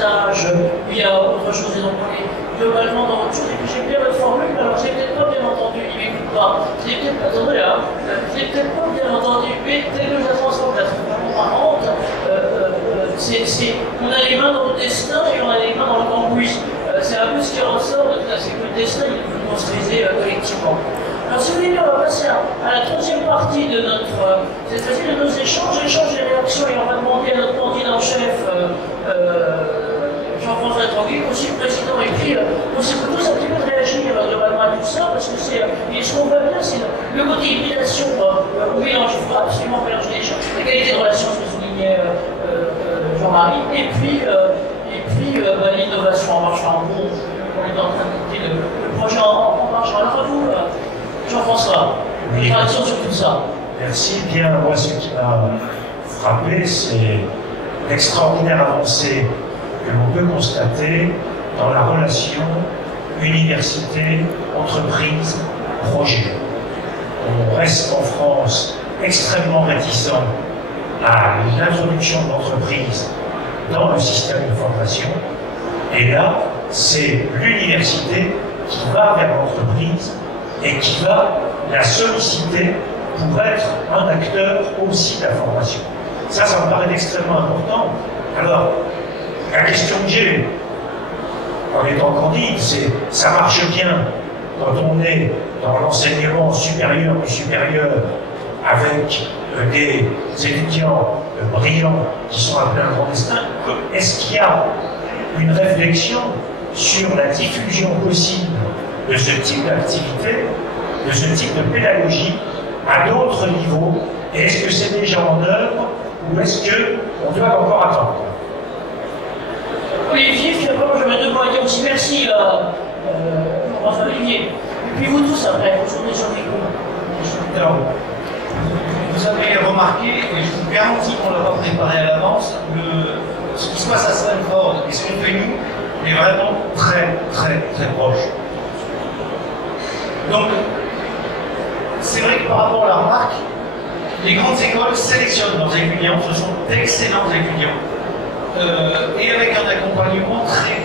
stage, il y a autre chose, et donc on est globalement dans autre chose. Et puis j'ai bien votre formule, alors j'ai peut-être pas bien entendu, il m'écoute pas. J'ai peut-être pas, attendez là, j'ai peut-être pas bien entendu, mais tel que je la transforme, la trouve vraiment marrante. On a les mains dans le destin et on a les mains dans le cambouis. C'est un peu ce qui ressort de ça, c'est que le destin, il est construisé collectivement. Alors si vous voulez, on va passer à la troisième partie de cette fois-ci de nos échanges et réactions, et on va demander à notre candidat en chef, Jean-François Tanguy, aussi le président, et puis on s'est tous un petit peu de réagir globalement à tout ça, parce que ce qu'on voit bien, c'est le côté hybridation, au mélange, il faut absolument mélanger les choses, la qualité de relation, ce que soulignait Jean-Marie, et puis l'innovation en marche, en gros, on est en train de monter le projet en marche. Alors à vous, Jean-François, une réaction sur tout ça. Merci. Bien, moi, ce qui m'a frappé, c'est l'extraordinaire avancée que l'on peut constater dans la relation université, entreprise, projet. On reste en France extrêmement réticent à l'introduction de l'entreprise dans le système de formation. Et là, c'est l'université qui va vers l'entreprise et qui va la solliciter pour être un acteur aussi de la formation. Ça me paraît extrêmement important. Alors, la question que j'ai, en étant candide, c'est ça marche bien quand on est dans l'enseignement supérieur ou supérieur avec des étudiants brillants qui sont appelés à un grand destin. Est-ce qu'il y a une réflexion sur la diffusion possible de ce type d'activité, de ce type de pédagogie à d'autres niveaux? Et est-ce que c'est déjà en œuvre ou est-ce qu'on doit encore attendre? Olivier, finalement, je me demandais aussi, merci Olivier. Et puis vous tous après, vous tournez sur les coups. Alors, vous avez remarqué, et je vous garantis qu'on ne l'a pas préparé à l'avance, ce qui se passe à Stanford et ce qu'on fait nous est vraiment très proche. Donc, c'est vrai que par rapport à la remarque, les grandes écoles sélectionnent leurs étudiants, ce sont d'excellents étudiants, et avec un accompagnement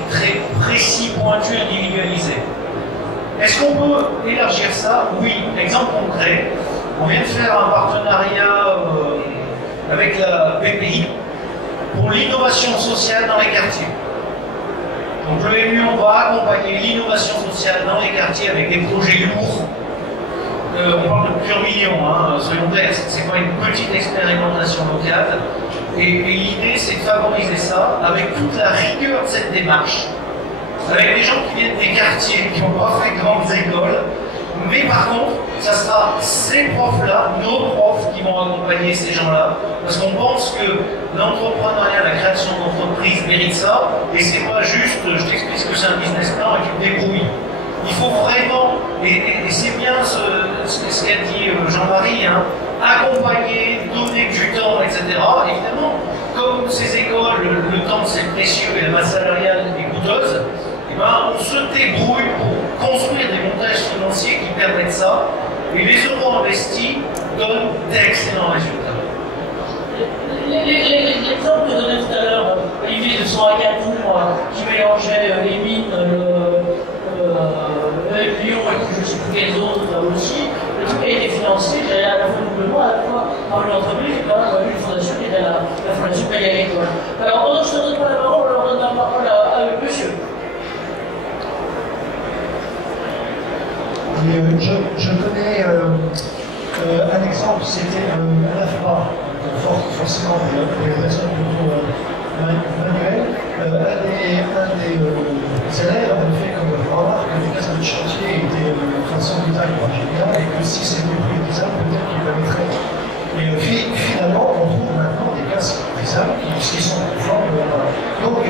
très précis, pointu, individualisé. Est-ce qu'on peut élargir ça? Oui. Exemple concret, on vient de faire un partenariat avec la BPI pour l'innovation sociale dans les quartiers. Donc le MU, on va accompagner l'innovation sociale dans les quartiers avec des projets lourds. On parle de plusieurs millions, hein, soyons clairs, c'est pas une petite expérimentation locale. Et l'idée, c'est de favoriser ça avec toute la rigueur de cette démarche. Avec des gens qui viennent des quartiers, qui n'ont pas fait de grandes écoles, mais par contre, ça sera ces profs-là, nos profs, qui vont accompagner ces gens-là, parce qu'on pense que l'entrepreneuriat, la création d'entreprise mérite ça, et c'est pas juste, je t'explique ce que c'est un business plan et tu te débrouilles. Il faut vraiment, et c'est bien ce qu'a dit Jean-Marie, hein, accompagner, donner du temps, etc. Évidemment, comme ces écoles, le temps c'est précieux et la masse salariale est coûteuse, eh ben, on se débrouille pour construire des montages financiers qui permettent ça, et les euros investis donnent d'excellents résultats. L'exemple que je donnais tout à l'heure, Olivier de Soragatou, qui mélangeait les mines, Lyon et puis je ne sais plus quels autres aussi, le truc a été financé à la fois doublement, à la fois par une entreprise et par une fondation qui était la Fondation Crédit Agricole. Alors, pendant que je ne donne pas la parole, on leur donne la parole à monsieur. Je connais un exemple, c'était à l'AFPA, forcément pour les personnes plutôt manuelles. Un des élèves avait fait comme remarque que les casques de chantier étaient de façon design par génial et que si c'était plus design, peut-être qu'il permettrait. Et finalement, on trouve maintenant des casques design qui sont conformes. Donc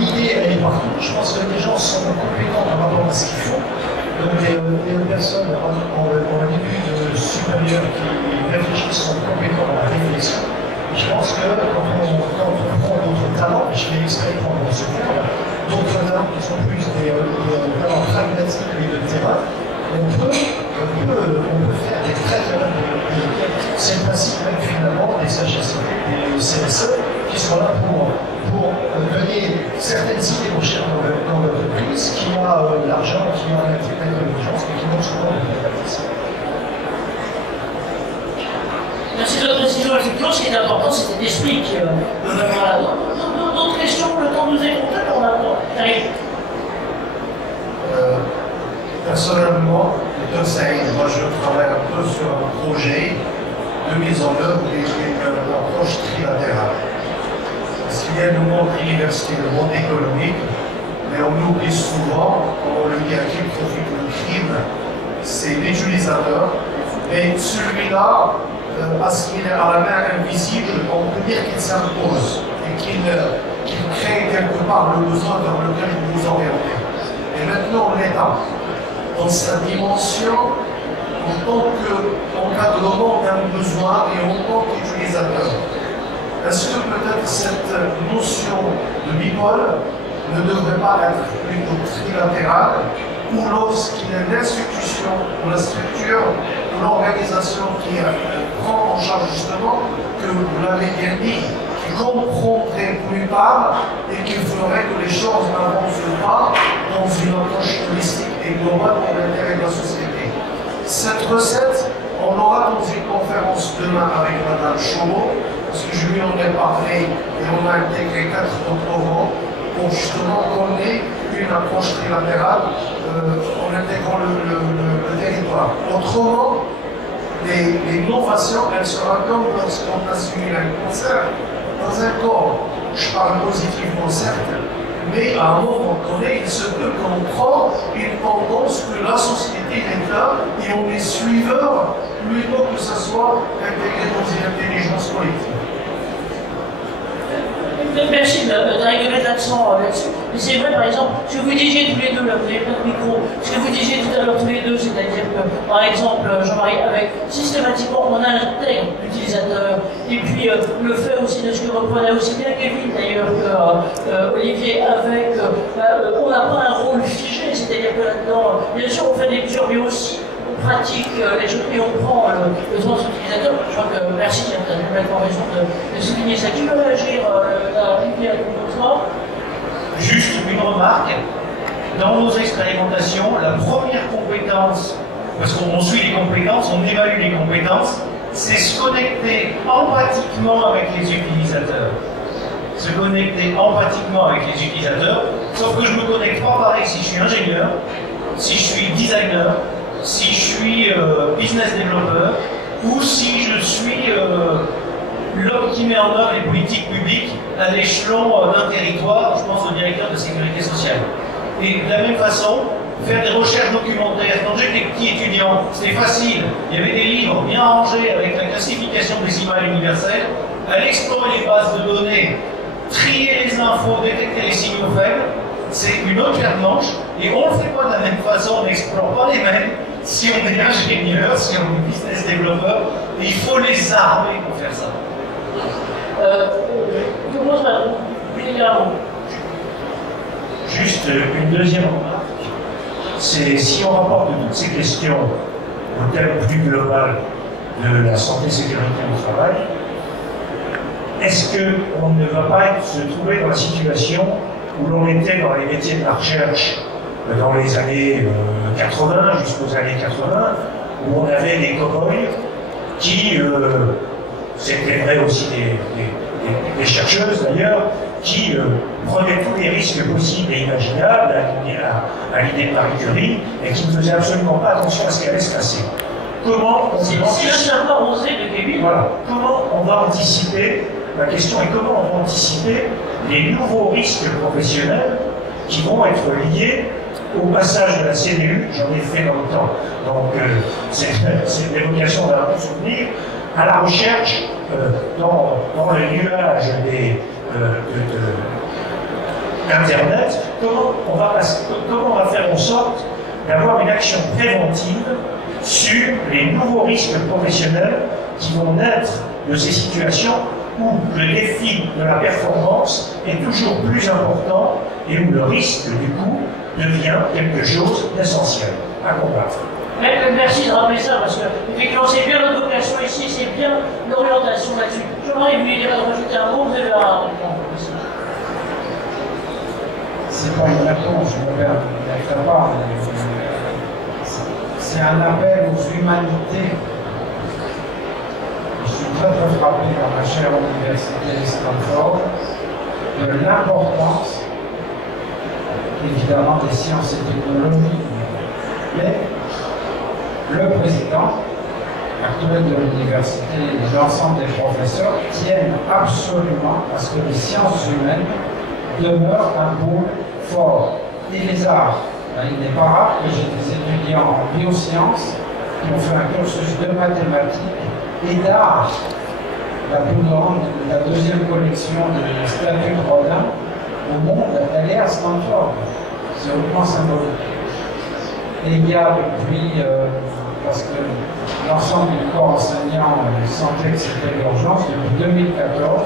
l'idée, elle est partout. Je pense que les gens sont compétents par rapport à ce qu'ils font. Donc les personnes en études supérieures qui réfléchissent sont compétents dans la réflexion. Je pense que quand on prend d'autres talents, et je vais exprès prendre ce terme, d'autres talents qui sont plus des talents pragmatiques et de terrain, on peut faire des très c'est le principe même finalement des HSCT, des CSE, qui sont là pour donner certaines idées recherches dans l'entreprise qui a l'argent, qui a l'intelligence, mais qui n'ont souvent pas. Merci de votre précision. Effectivement, ce qui est important, c'est cet esprit qui voilà. D'autres questions, le temps nous est compté, on a arrive. Personnellement, je conseille, moi je travaille un peu sur un projet de mise en œuvre d'une approche trilatérale. Parce qu'il y a le monde universitaire, le monde économique, mais on oublie souvent, on le dit à qui profite le crime, c'est l'utilisateur. Mais celui-là, parce qu'il est à la main invisible, on peut dire qu'il s'impose et qu'il crée quelque part le besoin vers lequel vous vous orientez. Et maintenant, l'État, dans sa dimension, en tant qu'encadrement d'un besoin et en tant qu'utilisateur. Est-ce que peut-être cette notion de bipole ne devrait pas être plutôt trilatérale, ou lorsqu'il y a l'institution ou la structure ou l'organisation qui prend en charge justement, que vous l'avez bien dit, qui comprendrait plus tard et qui ferait que les choses n'avancent pas dans une approche holistique et globale pour l'intérêt de la société. Cette recette, on l'aura dans une conférence demain avec Mme Chauveau, parce que je lui en ai parlé et on a intégré 4 doctorants pour justement qu'on ait une approche trilatérale en intégrant le territoire. Autrement, l'innovation, elle sera comme lorsqu'on assimile un cancer. Dans un corps, je parle positivement certes, mais à un moment donné, il se peut qu'on prend une tendance que la société est là et on est suiveur plutôt que ce soit intégré dans une intelligence collective. Merci d'arriver à mettre l'accent là-dessus. Mais c'est vrai, par exemple, ce que vous disiez tous les deux, là, vous n'avez pas de micro, ce que vous disiez tout à l'heure tous les deux, c'est-à-dire que, par exemple, Jean-Marie, avec systématiquement, on intègre l'utilisateur, et puis le fait aussi de ce que reprenait aussi bien Kevin d'ailleurs que Olivier, avec, on n'a pas un rôle figé, c'est-à-dire que là-dedans, bien sûr, on fait des mesures, mais aussi pratique les choses et on prend le besoin de l'utilisateur. Je crois que merci, tu as complètement raison de souligner ça. Qui veut réagir à Olivier à Juste une remarque. Dans nos expérimentations, la première compétence, parce qu'on suit les compétences, on évalue les compétences, c'est se connecter empathiquement avec les utilisateurs. Se connecter empathiquement avec les utilisateurs, sauf que je ne me connecte pas pareil si je suis ingénieur, si je suis designer, si je suis business développeur, ou si je suis l'homme qui met en œuvre les politiques publiques à l'échelon d'un territoire, je pense au directeur de sécurité sociale. Et de la même façon, faire des recherches documentaires. Quand j'étais petit étudiant, c'était facile. Il y avait des livres bien rangés avec la classification décimale universelle, aller explorer les bases de données, trier les infos, détecter les signaux faibles. C'est une autre carte blanche, et on ne le fait pas de la même façon, on n'explore pas les mêmes. Si on est ingénieur, si on est business développeur, il faut les armer pour faire ça. Juste une deuxième remarque, c'est si on rapporte toutes ces questions au thème plus global de la santé et sécurité au travail, est-ce qu'on ne va pas se trouver dans la situation où l'on était dans les métiers de la recherche dans les années 80, jusqu'aux années 80, où on avait des cow-boys qui, c'était vrai aussi des chercheuses d'ailleurs, qui prenaient tous les risques possibles et imaginables à l'idée de Marie Curie et qui ne faisaient absolument pas attention à ce qui allait se passer. Comment on va anticiper, la question est comment on va anticiper les nouveaux risques professionnels qui vont être liés au passage de la CDU, j'en ai fait dans le temps, donc c'est une évocation d'un bon souvenir, à la recherche dans le nuage d'Internet, comment on va faire en sorte d'avoir une action préventive sur les nouveaux risques professionnels qui vont naître de ces situations où le défi de la performance est toujours plus important et où le risque du coup devient quelque chose d'essentiel à combattre. Merci de rappeler ça, parce que effectivement c'est bien notre vocation ici, c'est bien l'orientation là-dessus. Jean-Marie, vous voulez rajouter un mot, vous avez la réponse. c'est pas une réponse, je me permettrai pas, c'est un appel aux humanités. Je suis très frappé dans ma chère université de Stanford de l'importance, évidemment, des sciences et technologies, mais le président actuel de l'université et l'ensemble des professeurs tiennent absolument à ce que les sciences humaines demeurent un pôle fort. Et les arts. Il n'est pas rare que j'ai des étudiants en biosciences qui ont fait un cursus de mathématiques et d'art. La plus grande, la deuxième collection de statues de Rodin au monde, elle est à Stanford. C'est hautement symbolique. Et il y a depuis, parce que l'ensemble du corps enseignant sentait que c'était l'urgence, depuis 2014,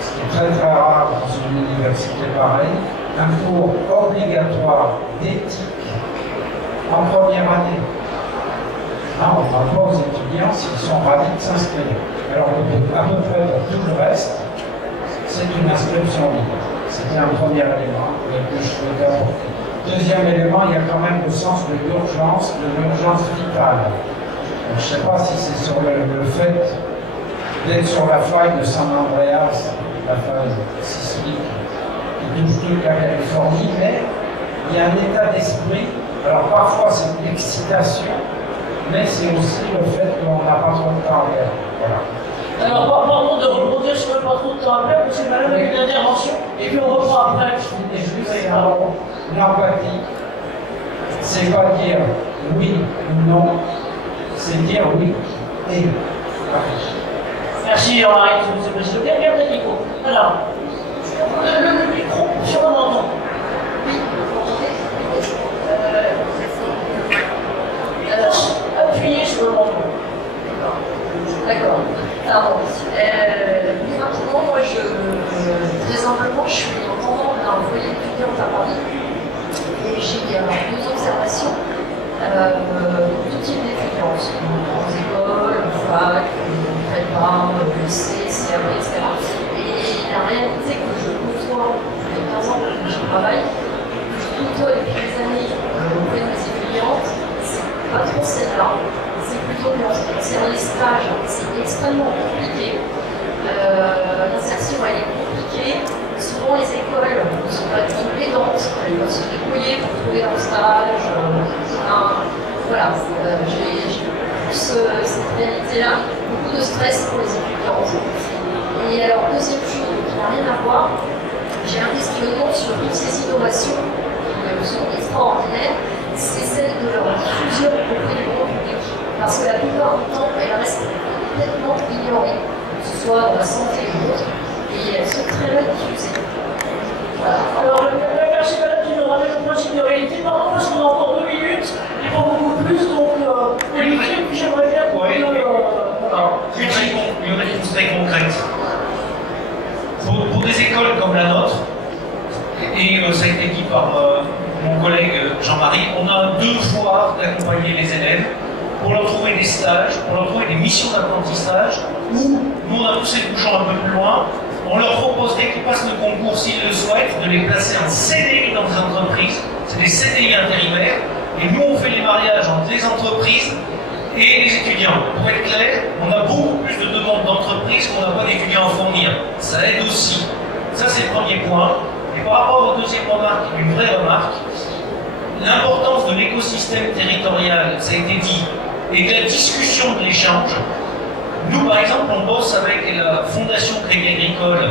ce qui est très très rare dans une université pareille, un cours obligatoire d'éthique en première année. Là, on ne pas aux étudiants s'ils sont ravis de s'inscrire. Alors à peu près pour tout le reste, c'est une inscription libre. C'était un premier élément que je souhaitais apporter. Deuxième élément, il y a quand même le sens de l'urgence vitale. Je ne sais pas si c'est sur le fait d'être sur la faille de San Andreas, la faille sismique, qui touche toute la Californie, mais il y a un état d'esprit. Alors parfois c'est une excitation, mais c'est aussi le fait qu'on n'a pas trop de temps à faire. Voilà. Alors, pardon de rebondir sur le pas trop de temps à faire, parce que madame a eu une intervention, et puis on reprend après. L'empathie, c'est pas dire oui ou non, c'est dire oui et. Merci, Henri, monsieur le président. Bien, le micro. Alors, le micro, sur le menton. Appuyez sur le menton. D'accord. Pardon. Rapidement, moi, très humblement, je suis entendant d'un foyer étudiant à Paris et j'ai deux observations tout type d'étudiants, grandes écoles, fac, prépa, lycée, CAP, etc. Et la réalité que je côtoie depuis 15 ans que je travaille, que je côtoie depuis des années auprès de mes étudiantes, c'est pas trop celle-là. C'est plutôt que concernant les stages, c'est extrêmement compliqué. L'insertion, elle est compliquée. Souvent, les écoles ne sont pas du tout aidantes. Elles doivent se débrouiller pour trouver un stage. Voilà, j'ai plus cette réalité-là, beaucoup de stress pour les étudiantes. Et alors, deuxième chose qui n'a rien à voir, j'ai un questionnement sur toutes ces innovations qui sont extraordinaires, c'est celle de leur diffusion auprès du grand public. Parce que la plupart du temps, elles restent complètement ignorées, que ce soit dans la santé ou autre, et elles sont très mal diffusées. Voilà. Alors, merci madame qui nous ramène au principe de réalité. Pardon, parce qu'on a encore 2 minutes, et pas beaucoup plus, donc Olivier, j'aimerais bien qu'on une réponse très concrète. Pour des écoles comme la nôtre, et ça a été dit par mon collègue Jean-Marie, on a 2 devoirs d'accompagner les élèves pour leur trouver des stages, pour leur trouver des missions d'apprentissage, ou nous on a poussé le bouchon un peu plus loin, on leur proposerait qu'ils passent le concours s'ils le souhaitent, de les placer en CDI dans des entreprises, c'est des CDI intérimaires, et nous on fait les mariages entre les entreprises et les étudiants. Pour être clair, on a beaucoup plus de demandes d'entreprises qu'on n'a pas d'étudiants à fournir. Ça aide aussi. Ça c'est le premier point. Et par rapport au deuxième remarque, une vraie remarque, l'importance de l'écosystème territorial, ça a été dit, et de la discussion de l'échange. Nous, par exemple, on bosse avec la Fondation Crédit Agricole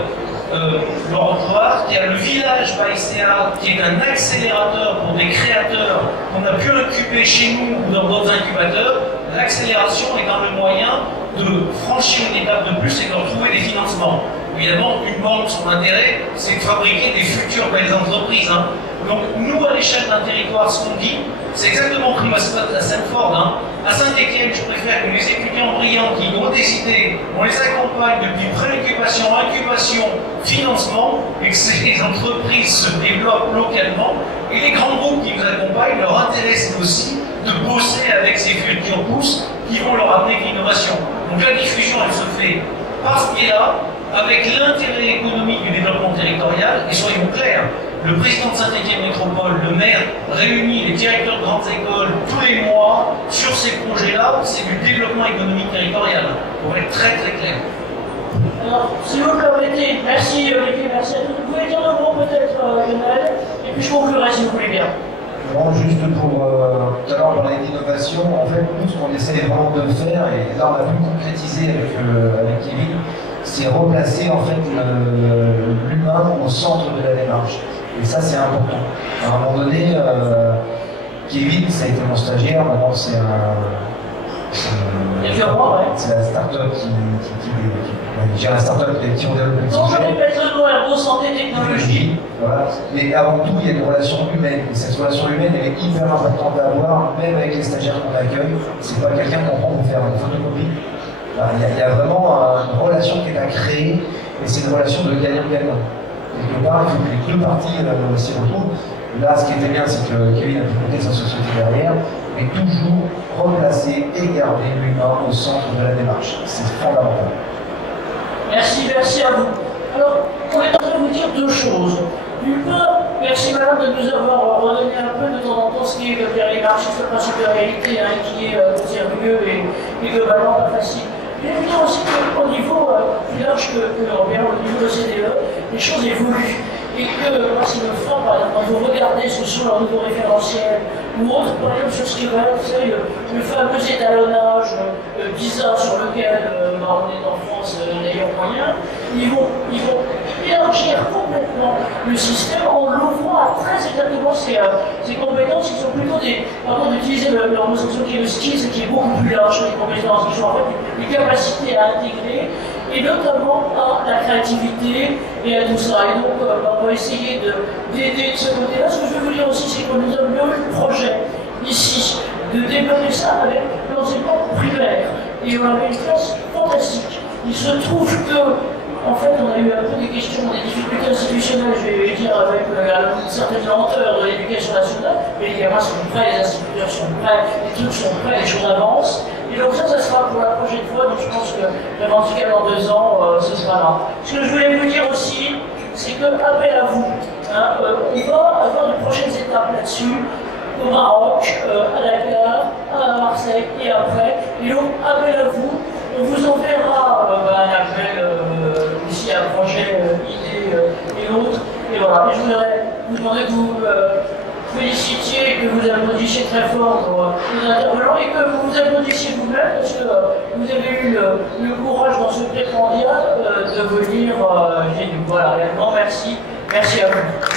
Laurent-Cloire, qui a le village Baïséa, qui est un accélérateur pour des créateurs qu'on a pu incuber chez nous ou dans d'autres incubateurs. L'accélération étant le moyen de franchir une étape de plus et de retrouver des financements. Évidemment, une banque, son intérêt, c'est de fabriquer des futures belles entreprises. Hein. Donc, nous, à l'échelle d'un territoire, ce qu'on dit, c'est exactement comme à Stanford. Hein. À Saint-Étienne, je préfère que les étudiants brillants qui ont des idées, on les accompagne depuis pré-incubation, incubation, financement, et que ces entreprises se développent localement. Et les grands groupes qui nous accompagnent, leur intérêt, c'est aussi de bosser avec ces futurs pousses qui vont leur amener de l'innovation. Donc, la diffusion, elle se fait par ce biais-là, avec l'intérêt économique du développement territorial, et soyons clairs, Le président de Saint-Étienne Métropole, le maire, réunit les directeurs de grandes écoles tous les mois sur ces projets-là. C'est du développement économique territorial, pour être très très clair. Alors, si vous le permettez, merci Olivier, merci à tous. Vous pouvez dire le mot peut-être, Lionel, et puis je conclurai si vous voulez bien. Bon, juste pour tout à l'heure on parlait d'innovation, en fait nous ce qu'on essaie vraiment de faire, et là on a pu concrétiser avec Kevin, c'est replacer en fait l'humain au centre de la démarche. Et ça c'est important. À un moment donné, Kevin ça a été mon stagiaire, maintenant c'est c'est la start-up qui gère la start-up qui ont développé le Donc je sujet. répète le mot, Ergo Santé Technologie. Voilà. Mais avant tout, il y a une relation humaine. Et cette relation humaine, elle est hyper importante à avoir, même avec les stagiaires qu'on accueille. C'est pas quelqu'un qu'on prend pour faire une photocopie. Il y a vraiment une relation qui est à créer, et c'est une relation de gagnant-gagnant. Quelque part, il faut que les deux parties s'y retrouvent. Là, ce qui était bien, c'est que Kevin a pu monter sa société derrière, mais toujours replacer et garder l'humain au centre de la démarche. C'est fondamental. Merci, merci à vous. Alors, on est en train de vous dire deux choses. D'une part, merci madame de nous avoir redonné un peu de temps en temps ce qui est la démarche, ce principe de réalité, hein, qui est sérieux et globalement pas facile. Bien évidemment aussi qu'au niveau plus large que européen, au niveau de l'OCDE, les choses évoluent. Et que, moi, si me frappe, par exemple, quand vous regardez ce sont leurs nouveaux référentiels, ou autre, par exemple, sur ce qui va être, vous savez, le fameux étalonnage bizarre sur lequel on est en France d'ailleurs moyen, ils vont élargir complètement le système en l'ouvrant à très exactement ces compétences qui sont plutôt des, pardon d'utiliser leur notion qui est le skills, qui est beaucoup plus large que les compétences, qui sont en fait des capacités à intégrer, et notamment à la créativité et à tout ça. Et donc, on va essayer d'aider de ce côté-là. Ce que je veux vous dire aussi, c'est que nous avons eu le projet ici de développer ça avec l'enseignement primaire. Et on avait une classe fantastique. Il se trouve que, en fait, on a eu un peu des questions, des difficultés institutionnelles, je vais dire, avec une certaine lenteur de l'éducation nationale, mais les gamins sont prêts, les instituteurs sont prêts, les trucs sont prêts, les choses avancent. Et donc ça sera pour la prochaine fois, donc je pense que en tout cas dans 2 ans, ce sera là. Ce que je voulais vous dire aussi, c'est que, appel à vous, hein, on va avoir de prochaines étapes là-dessus, au Maroc, à Dakar, à Marseille et après. Et donc, appel à vous, on vous enverra un appel ici à projet, idée et autres. Et voilà, et je voudrais vous demander de vous félicitiez, que vous applaudissiez très fort nos intervenants et que vous vous applaudissiez vous-même parce que vous avez eu le courage dans ce précandidat de venir chez nous. Voilà, réellement merci. Merci à vous.